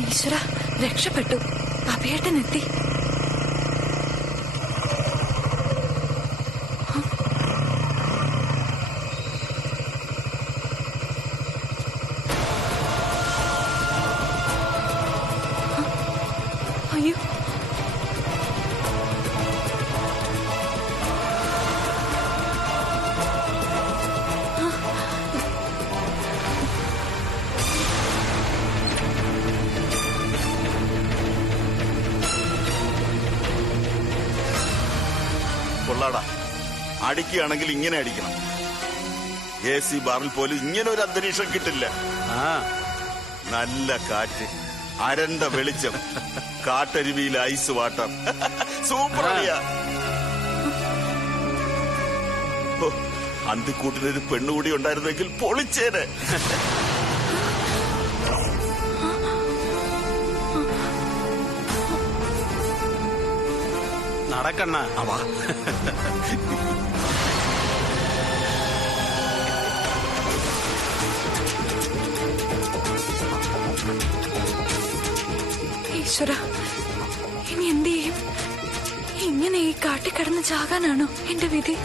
ഈശ്വര, രക്ഷപ്പെട്ടു. അഭയേട്ടനെത്തി. അയ്യോ, കൊള്ളാടാ. അടിക്കുകയാണെങ്കിൽ ഇങ്ങനെ അടിക്കണം. AC ബാറിൽ പോലും ഇങ്ങനെ ഒരു അന്തരീക്ഷം കിട്ടില്ല. നല്ല കാറ്റ്, അരണ്ട വെളിച്ചം, കാട്ടരുവിയിൽ ഐസ് വാട്ടർ. സൂപ്പർ അടിയാ. അന്തിക്കൂട്ടിനൊരു പെണ്ണുകൂടി ഉണ്ടായിരുന്നെങ്കിൽ പൊളിച്ചേനെ. നടക്കണ്ണ. അവ ഈശ്വര, ഇനി എന്ത് ചെയ്യും? ഇങ്ങനെ ഈ കാട്ടിക്കടന്ന് ചാകാനാണോ എന്റെ വിധി?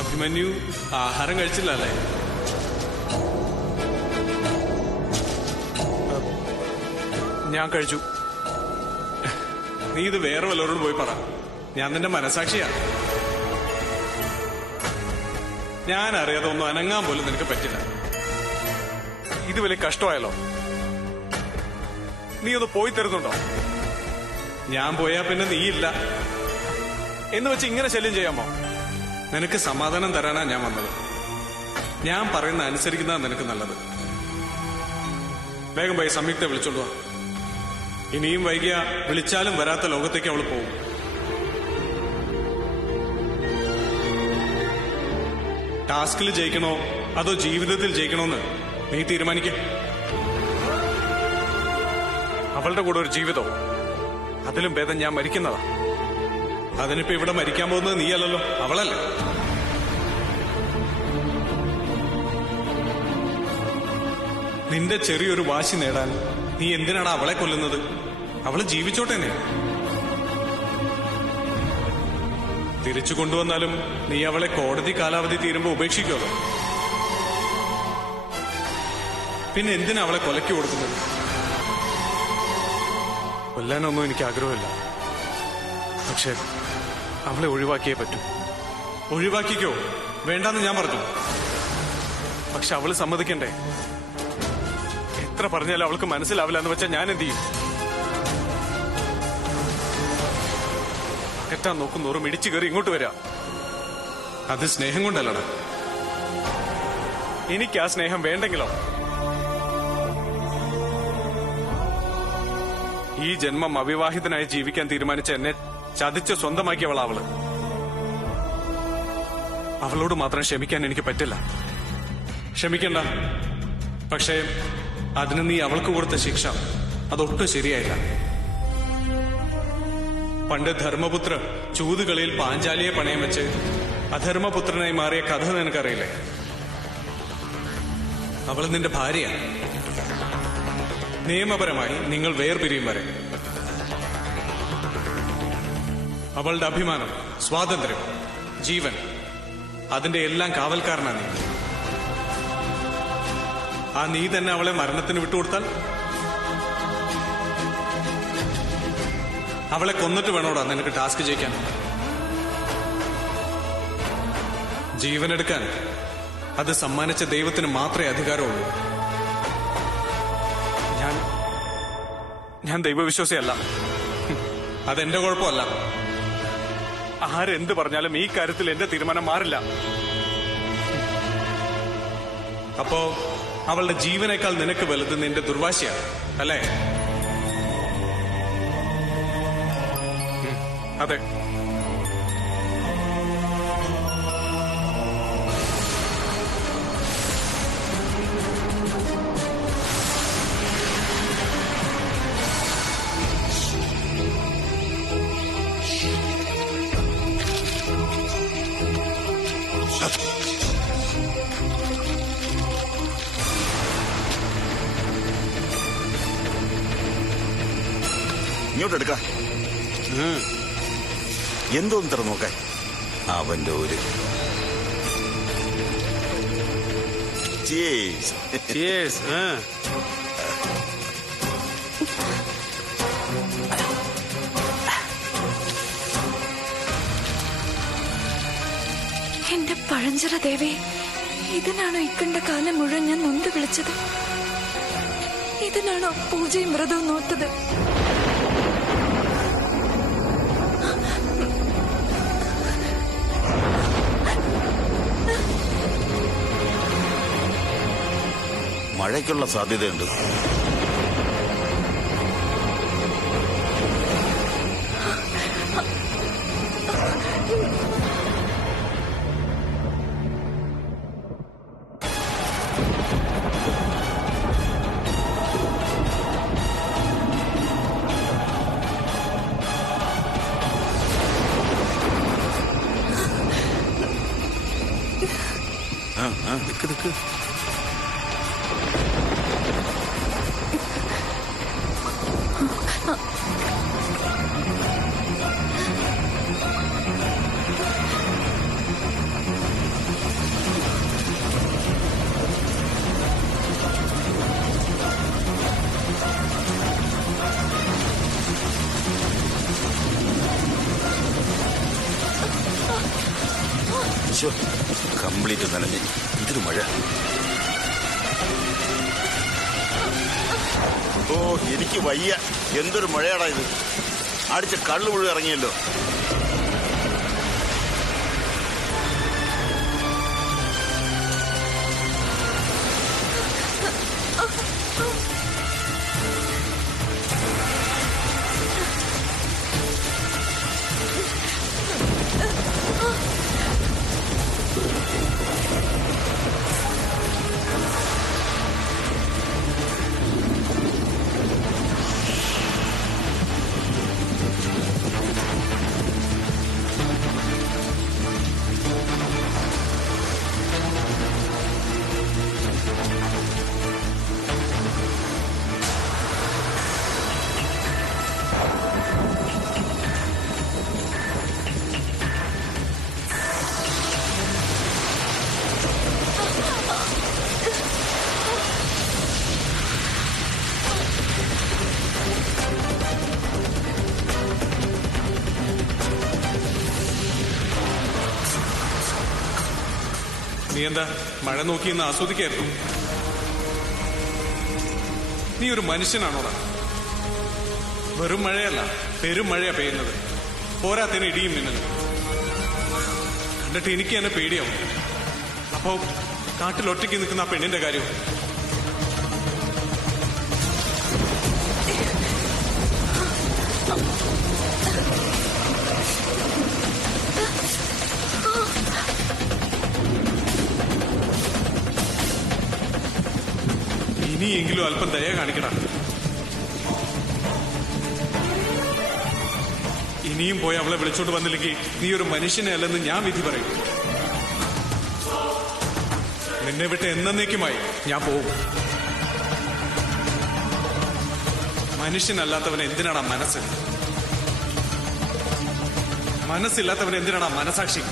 അഭിമന്യു ആഹാരം കഴിച്ചില്ലല്ലേ? ഞാൻ കഴിച്ചു. നീ ഇത് വേറെ വല്ലവരോട് പോയി പറ. ഞാൻ നിന്റെ മനസാക്ഷിയാ. ഞാൻ അറിയാതെ ഒന്നും അനങ്ങാൻ പോലും നിനക്ക് പറ്റില്ല. ഇത് വലിയ കഷ്ടമായല്ലോ. നീ ഒന്ന് പോയി തരുന്നുണ്ടോ? ഞാൻ പോയാ പിന്നെ നീയില്ല എന്ന് വെച്ച് ഇങ്ങനെ ശല്യം ചെയ്യാമോ? നിനക്ക് സമാധാനം തരാനാ ഞാൻ വന്നത്. ഞാൻ പറയുന്ന അനുസരിക്കുന്നതാ നിനക്ക് നല്ലത്. വേഗം പോയി സംയുക്ത വിളിച്ചോണ്ട് വാ. ഇനിയും വൈകിയ വിളിച്ചാലും വരാത്ത ലോകത്തേക്ക് അവള് പോകും. ടാസ്കിൽ ജയിക്കണോ അതോ ജീവിതത്തിൽ ജയിക്കണോന്ന് നീ തീരുമാനിക്കേ. അവളുടെ കൂടെ ഒരു ജീവിതം, അതിലും ഭേദം ഞാൻ മരിക്കുന്നതാ. അതിനിപ്പോ ഇവിടെ മരിക്കാൻ പോകുന്നത് നീയല്ലല്ലോ, അവളല്ലേ. നിന്റെ ചെറിയൊരു വാശി നേടാൻ നീ എന്തിനാണ് അവളെ കൊല്ലുന്നത്? അവള് ജീവിച്ചോട്ടെ. തിരിച്ചു കൊണ്ടുവന്നാലും നീ അവളെ കോടതി കാലാവധി തീരുമ്പോ ഉപേക്ഷിക്കുമല്ലോ. പിന്നെ എന്തിനാ അവളെ കൊലയ്ക്ക് കൊടുക്കുന്നത്? കൊല്ലാനൊന്നും എനിക്ക് ആഗ്രഹമില്ല. പക്ഷെ അവളെ ഒഴിവാക്കിയേ പറ്റൂ. ഒഴിവാക്കിക്കോ, വേണ്ടാന്ന് ഞാൻ പറഞ്ഞു. പക്ഷെ അവള് സമ്മതിക്കണ്ടേ? എത്ര പറഞ്ഞാലും അവൾക്ക് മനസ്സിലാവില്ല എന്ന് വെച്ചാൽ ഞാൻ എന്ത് ചെയ്യും? അകറ്റാൻ നോക്കുന്നോറും ഇടിച്ചു കയറി ഇങ്ങോട്ട് വരാം. അത് സ്നേഹം കൊണ്ടല്ലടാ. എനിക്ക് ആ സ്നേഹം വേണ്ടെങ്കിലോ? ഈ ജന്മം അവിവാഹിതനായി ജീവിക്കാൻ തീരുമാനിച്ച എന്നെ ചതിച്ച് സ്വന്തമാക്കിയവളാ അവള്. അവളോട് മാത്രം ക്ഷമിക്കാൻ എനിക്ക് പറ്റില്ല. ക്ഷമിക്കണ്ട. പക്ഷേ അതിന് നീ അവൾക്ക് കൊടുത്ത ശിക്ഷ അതൊട്ടും ശരിയായില്ല. പണ്ട് ധർമ്മപുത്ര ചൂതുകളിയിൽ പാഞ്ചാലിയെ പണയം വെച്ച് അധർമ്മപുത്രനായി മാറിയ കഥ നിനക്കറിയില്ലേ? അവൾ നിന്റെ ഭാര്യയാണ്. നിയമപരമായി നിങ്ങൾ വേർപിരിയും വരെ. അവളുടെ അഭിമാനം, സ്വാതന്ത്ര്യം, ജീവൻ, അതിന്റെ എല്ലാം കാവൽക്കാരനാണ് നീ. ആ നീ തന്നെ അവളെ മരണത്തിന് വിട്ടുകൊടുത്താൽ അവളെ കൊന്നിട്ട് വേണോടാ നിനക്ക് ടാസ്ക് ജയിക്കാൻ? ജീവനെടുക്കാൻ അത് സമ്മാനിച്ച ദൈവത്തിന് മാത്രമേ അധികാരമുള്ളൂ. ഞാൻ ദൈവവിശ്വാസിയല്ല. അതെന്റെ കുഴപ്പമല്ല. ആരെന്ത് പറഞ്ഞാലും ഈ കാര്യത്തിൽ എന്റെ തീരുമാനം മാറില്ല. അപ്പോ അവളുടെ ജീവനേക്കാൾ നിനക്ക് വലുത് നിന്റെ ദുർവാശയാണ് അല്ലേ? അതെ. ഇങ്ങോട്ട് എടുക്ക. എന്തോന്ന് തറ നോക്കാൻ അവന്റെ ഒരു എന്റെ പഴഞ്ചിറ ദേവി, ഇതിനാണോ ഇക്കണ്ട കാലം മുഴുവൻ ഞാൻ നൊന്ത് വിളിച്ചത്? ഇതിനാണോ പൂജയും വ്രതവും നോത്തത്? മഴയ്ക്കുള്ള സാധ്യതയുണ്ട്. നിക്ക് നിക്ക്. കംപ്ലീറ്റ് നനഞ്ഞ് ഇതൊരു മഴ. ഓ എനിക്ക് വയ്യ. എന്തൊരു മഴയാടാ ഇത്. അടിച്ച കള്ളു മുഴുവൻ ഇറങ്ങിയല്ലോ. നീ എന്താ മഴ നോക്കി ഇന്ന് ആസ്വദിക്കായിരുന്നു? നീ ഒരു മനുഷ്യനാണോടാ? വെറും മഴയല്ല, പെരും മഴയാ പെയ്യുന്നത്. പോരാത്തിന് ഇടിയും മിന്നലും. കണ്ടിട്ട് എനിക്ക് തന്നെ പേടിയാവും. അപ്പോ കാട്ടിൽ ഒറ്റയ്ക്ക് നിൽക്കുന്ന ആ പെണ്ണിന്റെ കാര്യം ഇനിയെങ്കിലും അല്പം ദയ കാണിക്കണം. ഇനിയും പോയി അവളെ വിളിച്ചോണ്ട് വന്നില്ലെങ്കിൽ നീ ഒരു മനുഷ്യനെ അല്ലെന്ന് ഞാൻ വിധി പറയും. നിന്നെ വിട്ട് എന്നേക്കുമായി ഞാൻ പോവും. മനുഷ്യനല്ലാത്തവന് എന്തിനാടാ മനസ്സ്? മനസ്സില്ലാത്തവന് എന്തിനാടാ മനസാക്ഷി?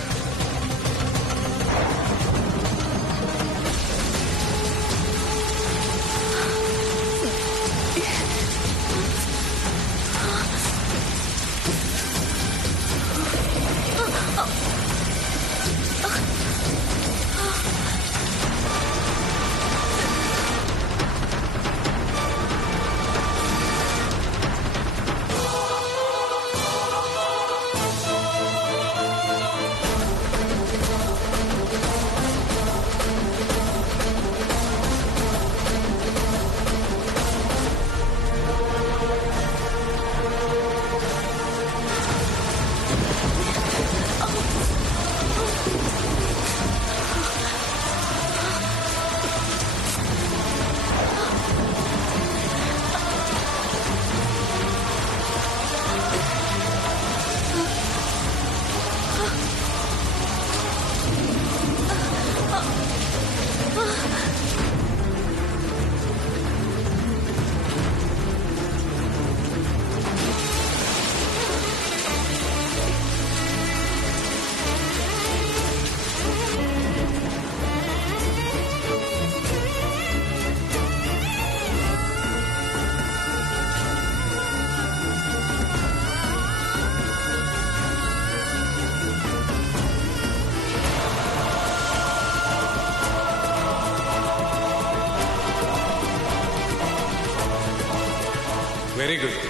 Very good.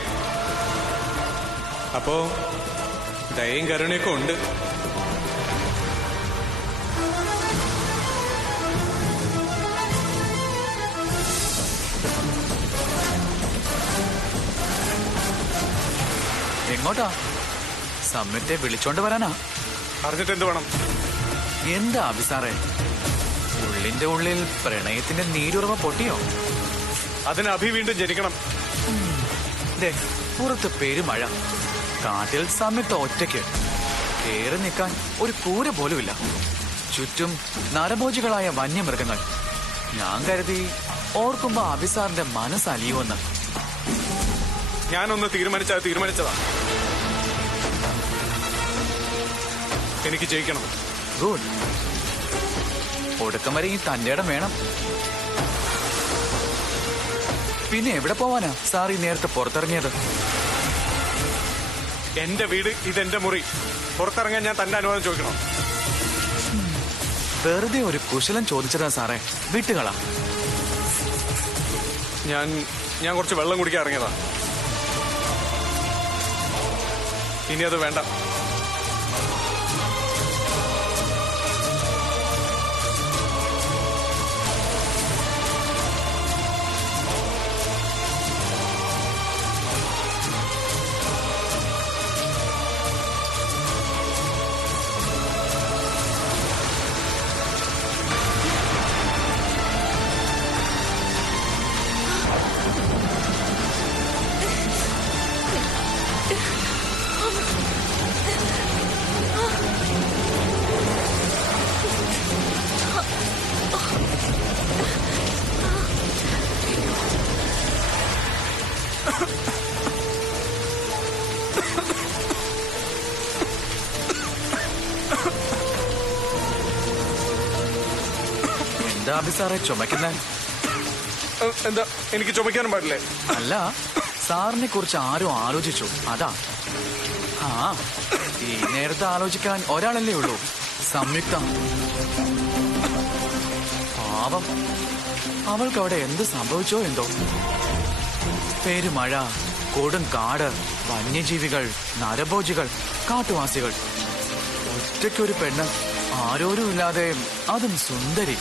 അപ്പോ ദയയും കരുണയൊക്കെ ഉണ്ട്. എങ്ങോട്ടാ? സംയുക്തെ വിളിച്ചോണ്ട് വരാനാ? അറിഞ്ഞിട്ട് എന്ത് വേണം? എന്താ അഭിസാറേ, ഉള്ളിന്റെ ഉള്ളിൽ പ്രണയത്തിന്റെ നീരുറവ പൊട്ടിയോ? അതിന് അഭി വീണ്ടും ജനിക്കണം. ദേ, പുറത്ത് പെരുമഴ, കാട്ടിൽ സംയുക്ത ഒറ്റയ്ക്ക്, കേറി നിൽക്കാൻ ഒരു കൂര പോലുമില്ല, ചുറ്റും നരഭോജികളായ വന്യമൃഗങ്ങൾ. ഞാൻ കരുതി ഓർക്കുമ്പോ അഭിസാറിന്റെ മനസ്സലിയുമെന്ന്. ഞാനൊന്ന് തീരുമാനിച്ചതാ. എനിക്ക് ജയിക്കണം. ഗുഡ്. ഒടുക്കം വരെ ഈ തന്റെ ഇടം വേണം. പിന്നെ എവിടെ പോവാനാ സാർ ഈ നേരത്തെ പുറത്തിറങ്ങിയത്? എന്റെ വീട്, ഇതെന്റെ മുറി. പുറത്തിറങ്ങാൻ ഞാൻ തന്റെ അനുവാദം ചോദിക്കണം? വെറുതെ ഒരു കുശലം ചോദിച്ചതാ സാറേ, വിട്ടുകളാ. ഞാൻ കുറച്ച് വെള്ളം കുടിക്കാൻ ഇറങ്ങിയതാ. ഇനി അത് വേണ്ട. എന്താ അഭിസാറെ ചുമക്കുന്നേ? എന്താ, എനിക്ക് ചുമക്കാനും പാടില്ലേ? അല്ല, സാറിനെ കുറിച്ച് ആരോ ആലോചിച്ചു, അതാ. ആ, ഈ നേരത്തെ ആലോചിക്കാൻ ഒരാളല്ലേ ഉള്ളൂ, സംയുക്ത. പാവം, അവൾക്ക് അവിടെ എന്ത് സംഭവിച്ചോ എന്തോ. പെരുമഴ, കൊടും കാട്, വന്യജീവികൾ, നരഭോജികൾ, കാട്ടുവാസികൾ. ഒറ്റയ്ക്കൊരു പെണ്ണ്, ആരോരും ഇല്ലാതെ, അതും സുന്ദരി.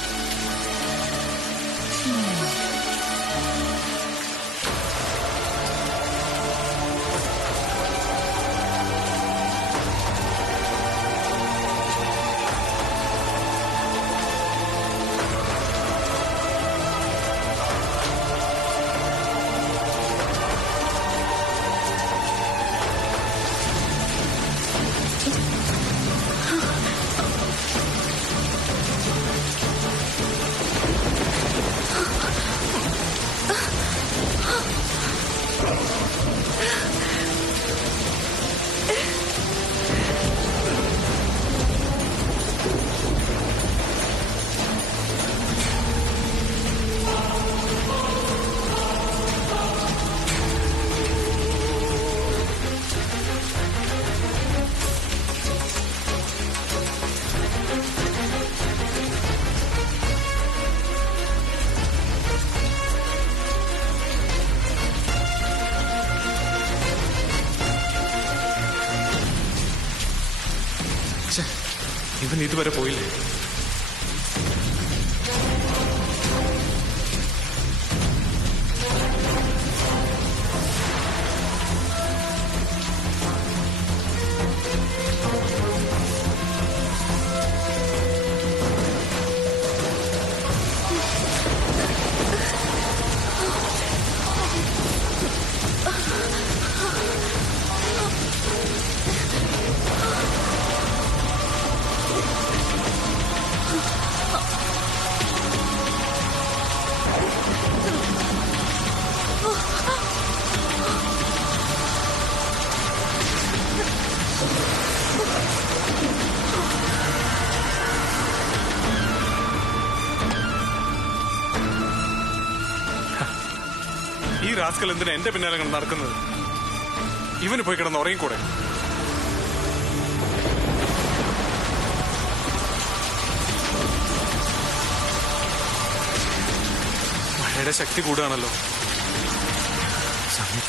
ഇവൻ ഇതുവരെ പോയില്ലേ? ഈ റാസ്കൽ എന്തിനാ എന്റെ പിന്നാലെ നടക്കുന്നത്? ഇവന് പോയി കിടന്ന് ഉറങ്ങിക്കൂടെ? മഴയുടെ ശക്തി കൂടുകയാണല്ലോ. സംയുക്ത